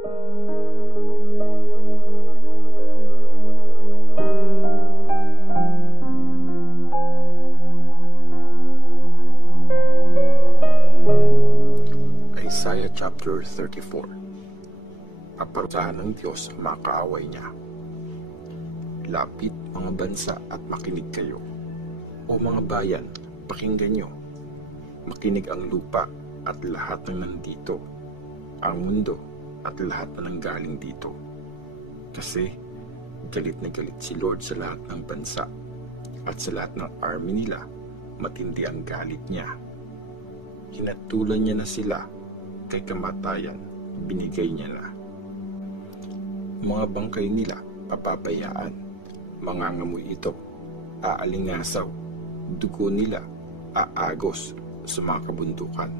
Isaiah chapter 34. Paparusahan ng Diyos ang mga kaaway niya. Lapit mga bansa at makinig kayo. O mga bayan, pakinggan nyo. Makinig ang lupa at lahat ng nandito, ang mundo at lahat na nanggaling dito. Kasi galit na galit si Lord sa lahat ng bansa at sa lahat ng army nila, matindi ang galit niya. Hinatulan niya na sila, kay kamatayan binigay niya na. Mga bangkay nila papabayaan, mangangamoy ito, aalingasaw, dugo nila aagos sa mga kabundukan.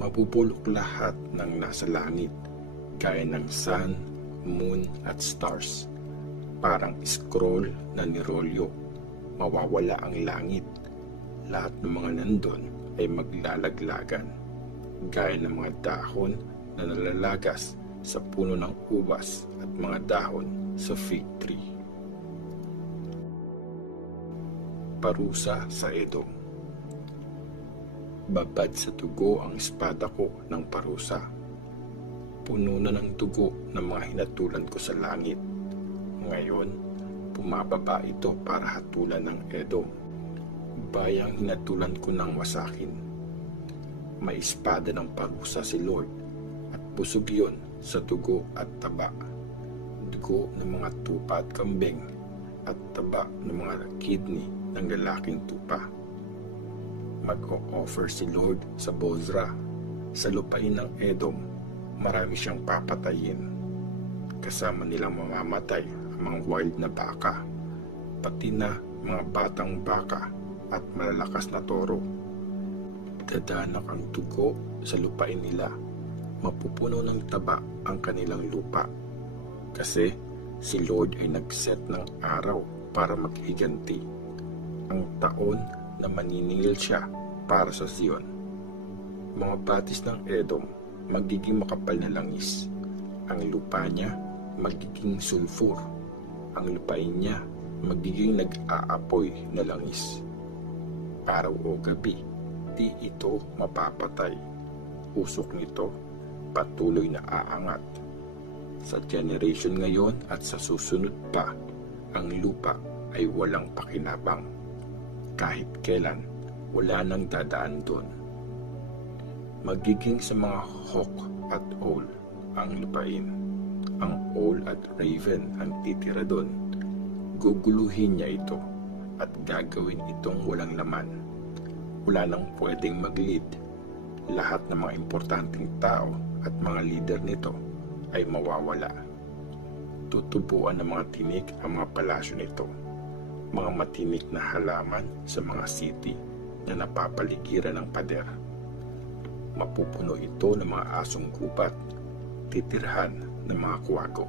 Mapupulok lahat ng nasa langit, gaya ng sun, moon at stars. Parang scroll na nirolyo, mawawala ang langit. Lahat ng mga nandun ay maglalaglagan, gaya ng mga dahon na nalalagas sa puno ng ubas at mga dahon sa fig tree. Parusa sa Edom. Babad sa dugo ang espada ko ng parusa. Puno na ng dugo ng mga hinatulan ko sa langit. Ngayon, bumababa ito para hatulan ng Edom, bayang hinatulan ko ng wasakin. May espada ng parusa si Lord, at busog yun sa dugo at taba. Dugo ng mga tupa at kambing, at taba ng mga kidney ng lalaking tupa. Mag-o-offer si Lord sa Bozra, sa lupain ng Edom, marami siyang papatayin. Kasama nilang mamamatay ang mga wild na baka, pati na mga batang baka at malalakas na toro. Dadanak ang dugo sa lupain nila, mapupuno ng taba ang kanilang lupa. Kasi si Lord ay nagset ng araw para maghiganti, ang taon na maniningil siya para sa Zion. Mga batis ng Edom magiging makapal na langis, ang lupa niya magiging sulfur, ang lupain niya magiging nag-aapoy na langis. Araw o gabi, di ito mapapatay. Usok nito patuloy na aangat. Sa generation ngayon at sa susunod pa, ang lupa ay walang pakinabang. Kahit kailan, wala nang dadaan doon. Magiging sa mga hawk at owl ang lupain. Ang owl at raven ang titira doon. Guguluhin niya ito at gagawin itong walang laman. Wala nang pwedeng mag-lead. Lahat ng mga importanteng tao at mga leader nito ay mawawala. Tutubuan ng mga tinik ang mga palasyo nito, mga matinik na halaman sa mga city na napapaligiran ng pader. Mapupuno ito ng mga asong gubat, titirhan ng mga kuwago.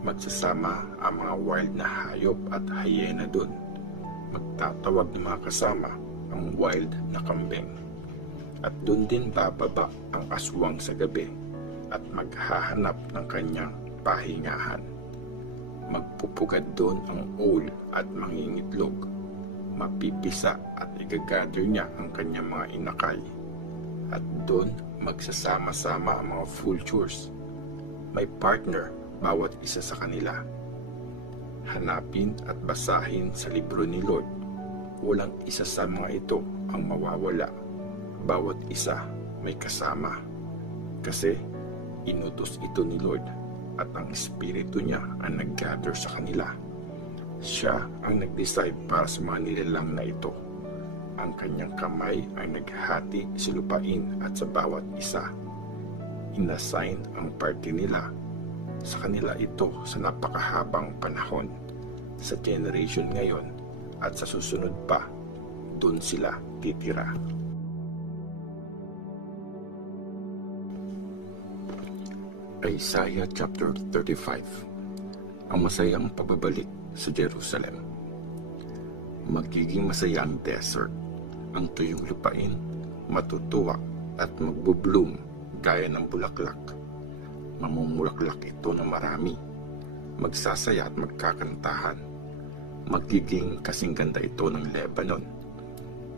Magsasama ang mga wild na hayop at hyena doon. Magtatawag ng mga kasama ang wild na kambing. At doon din bababa ang aswang sa gabi at maghahanap ng kanyang pahingahan. Magpupugad doon ang owl at mangingitlog. Mapipisa at igagather niya ang kanyang mga inakay. At doon magsasama-sama ang mga vultures. May partner bawat isa sa kanila. Hanapin at basahin sa libro ni Lord. Walang isa sa mga ito ang mawawala. Bawat isa may kasama. Kasi inutos ito ni Lord at ang Espiritu niya ang nag-gather sa kanila. Siya ang nag-decide para sa mga nilalang na ito. Ang kanyang kamay ay naghati sa lupain at sa bawat isa. Inassign ang party nila. Sa kanila ito sa napakahabang panahon. Sa generation ngayon at sa susunod pa, doon sila titira. Isaiah chapter 35. Ang masayang pagbabalik sa Jerusalem. Magiging masaya ang desert, ang tuyong lupain, matutuwa at magbubloom gaya ng bulaklak. mamumulaklak ito ng marami. Magsasaya at magkakantahan. Magiging kasing ganda ito ng Lebanon.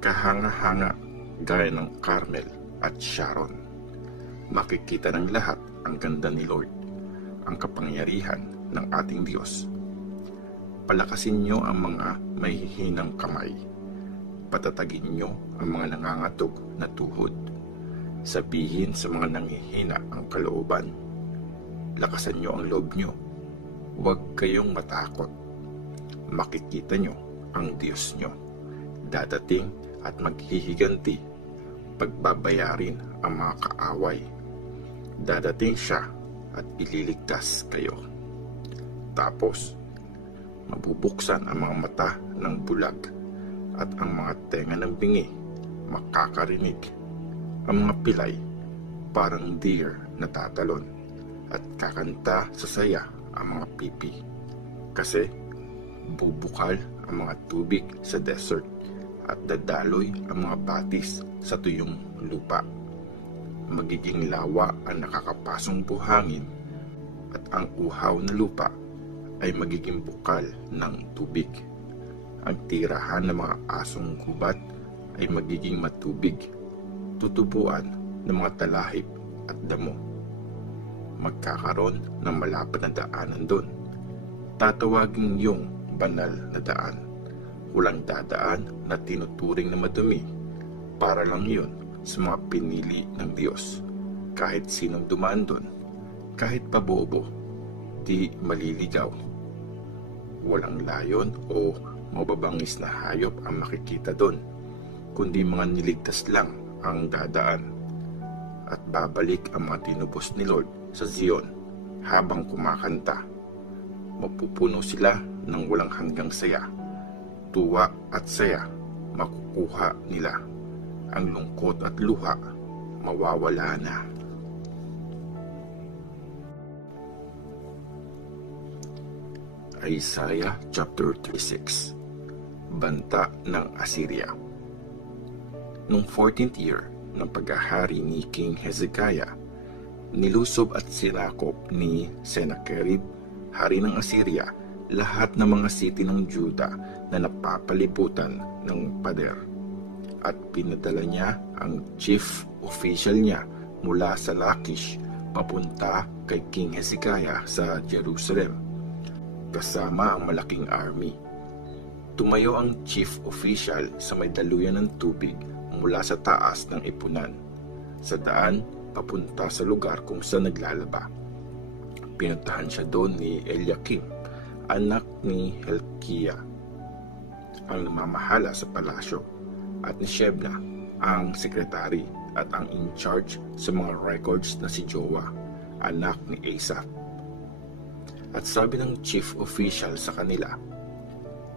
Kahanga-hanga gaya ng Carmel at Sharon. Makikita ng lahat ang ganda ni Lord, ang kapangyarihan ng ating Diyos. Palakasin niyo ang mga mahihinang kamay. Patatagin niyo ang mga nangangatog na tuhod. Sabihin sa mga nanghihina ang kalooban. Lakasan niyo ang loob niyo. Huwag kayong matakot. Makikita niyo ang Diyos niyo. Dadating at maghihiganti. Pagbabayarin ang mga kaaway. Dadating siya at ililigtas kayo. Tapos, mabubuksan ang mga mata ng bulag at ang mga tenga ng bingi makakarinig. Ang mga pilay parang deer na tatalon at kakanta sa saya ang mga pipi. Kasi bubukal ang mga tubig sa desert at dadaloy ang mga batis sa tuyong lupa. Magiging lawa ang nakakapasong buhangin at ang uhaw na lupa ay magiging bukal ng tubig. Ang tirahan ng mga asong gubat ay magiging matubig, tutubuan ng mga talahib at damo. Magkakaroon ng malapad na daanan doon. Tatawagin yung banal na daan. Walang dadaan na tinuturing na madumi. Para lang yun sa mga pinili ng Diyos. Kahit sinong dumaan doon, kahit pabobo, di maliligaw. Walang layon o mababangis na hayop ang makikita doon, kundi mga niligtas lang ang dadaan. At babalik ang mga tinubos ni Lord sa Zion habang kumakanta. Mapupuno sila ng walang hanggang saya. Tuwa at saya makukuha nila. Ang lungkot at luha mawawala na. Isaiah chapter 36. Banta ng Assyria. Noong 14th year ng paghahari ni King Hezekiah, nilusob at sinakop ni Sennacherib, hari ng Assyria, lahat ng mga city ng Juda na napapalibutan ng pader. At pinadala niya ang chief official niya mula sa Lachish papunta kay King Hezekiah sa Jerusalem, kasama ang malaking army. Tumayo ang chief official sa may daluyan ng tubig mula sa taas ng ipunan, sa daan papunta sa lugar kung saan naglalaba. Pinuntahan siya doon ni Eliakim, anak ni Hilkiah, ang namamahala sa palasyo, at ni Shebna, ang sekretary, at ang in-charge sa mga records na si Joah, anak ni Asaph. At sabi ng chief official sa kanila,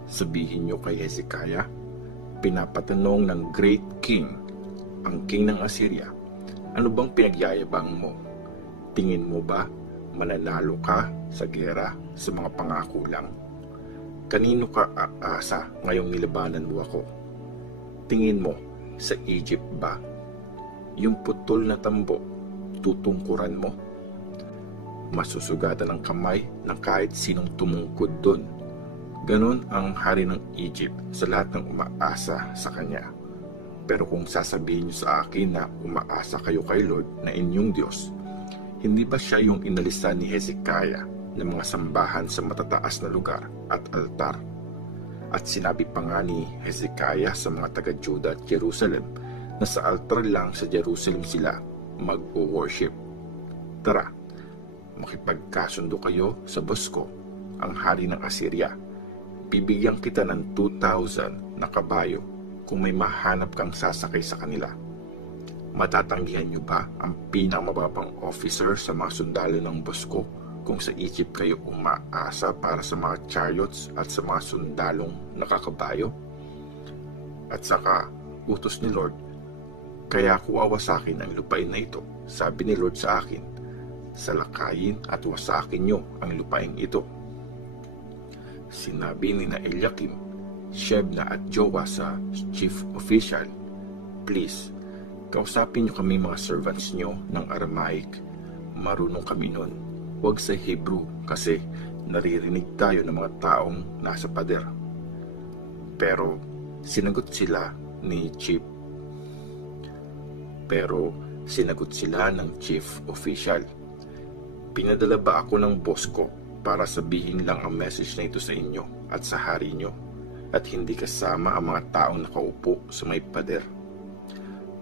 sabihin niyo kay Hezekiah, pinapatanong ng great king, ang king ng Assyria, ano bang pinagyayabang mo? Tingin mo ba mananalo ka sa gera sa mga pangako lang? Kanino ka aasa ngayong nilabanan mo ako? Tingin mo sa Egypt ba? Yung putol na tambo, tutungkuran mo? Masusugatan ang kamay ng kahit sinong tumungkod doon. Ganon ang hari ng Egypt sa lahat ng umaasa sa kanya. Pero kung sasabihin niyo sa akin na umaasa kayo kay Lord na inyong Diyos, hindi ba siya yung inalisan ni Hezekiah ng mga sambahan sa matataas na lugar at altar? At sinabi pa nga ni Hezekiah sa mga taga-Juda at Jerusalem na sa altar lang sa Jerusalem sila mag-worship. Tara, makipagkasundo kayo sa boss ko, ang hari ng Assyria. Bibigyan kita ng 2,000 na kabayo kung may mahanap kang sasakay sa kanila. Matatanggihan niyo ba ang pinakamababang officer sa mga sundalo ng boss ko kung sa Egypt kayo umaasa para sa mga chariots at sa mga sundalong nakakabayo? At saka, utos ni Lord, kaya kuwawa sa akin ang lupain na ito, sabi ni Lord sa akin, salakayin at wasakin niyo ang lupain ito. Sinabi ni na Eliakim, Shebna at Joah sa chief official, please, kausapin niyo kami mga servants niyo ng Aramaic. marunong kami nun. Huwag sa Hebrew kasi naririnig tayo ng mga taong nasa pader. Pero sinagot sila ng chief official. Pinadala ba ako ng boss ko para sabihin lang ang message na ito sa inyo at sa hari nyo, at hindi kasama ang mga taong nakaupo sa may pader?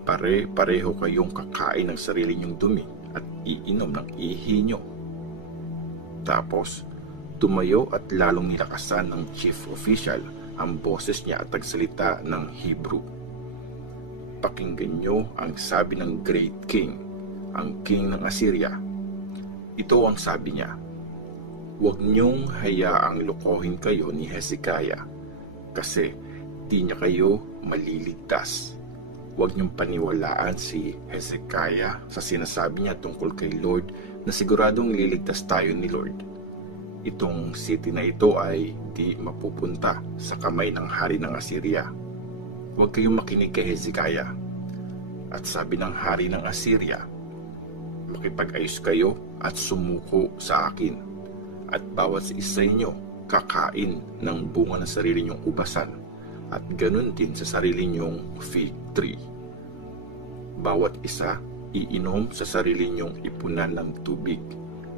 Pare-pareho kayong kakain ng sarili nyong dumi at iinom ng ihi nyo. Tapos, tumayo at lalong nilakasan ng chief official ang boses niya at nagsalita ng Hebrew. Pakinggan nyo ang sabi ng great king, ang king ng Assyria. Ito ang sabi niya: huwag niyong hayaang lokohin kayo ni Hezekiah, kasi di niya kayo maliligtas. Huwag niyong paniwalaan si Hezekiah sa sinasabi niya tungkol kay Lord na siguradong liligtas tayo ni Lord. Itong city na ito ay di mapupunta sa kamay ng hari ng Assyria. Huwag kayong makinig kay Hezekiah. At sabi ng hari ng Assyria, makipag-ayos kayo at sumuko sa akin, at bawat isa inyo kakain ng bunga ng sarili nyong ubasan, at ganun din sa sarili nyong fig tree. Bawat isa iinom sa sarili nyong ipunan ng tubig,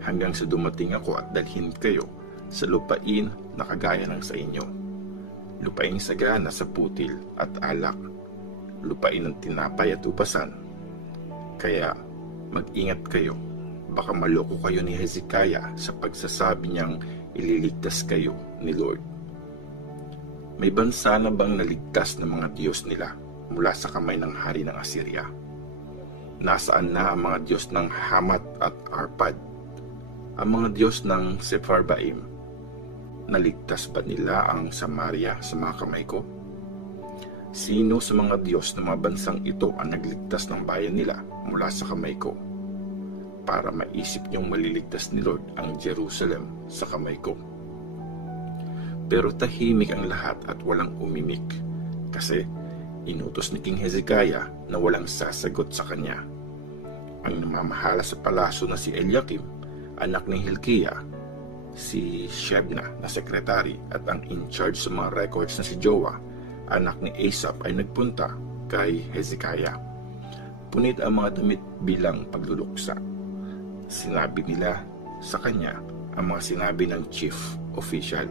hanggang sa dumating ako at dalhin kayo sa lupain na kagaya ng sa inyo. Lupaing sagana sa putil at alak, lupain ng tinapay at upasan. Kaya mag-ingat kayo, baka maloko kayo ni Hezekiah sa pagsasabi niyang ililigtas kayo ni Lord. May bansa na bang naligtas ng mga Diyos nila mula sa kamay ng hari ng Assyria? Nasaan na ang mga Diyos ng Hamat at Arpad? Ang mga Diyos ng Sepharvaim? Naligtas ba nila ang Samaria sa mga kamay ko? Sino sa mga Diyos ng mga bansang ito ang nagligtas ng bayan nila mula sa kamay ko, para maisip niyong maliligtas ni Lord ang Jerusalem sa kamay ko? Pero tahimik ang lahat at walang umimik, kasi inutos ni King Hezekiah na walang sasagot sa kanya. Ang namamahala sa palasyo na si Eliakim, anak ni Hilkiah, si Shebna na sekretary, at ang in-charge sa mga records na si Joah, anak ni Asaph, ay nagpunta kay Hezekiah. Punit ang mga damit bilang pagluluksa. Sinabi nila sa kanya ang mga sinabi ng chief official.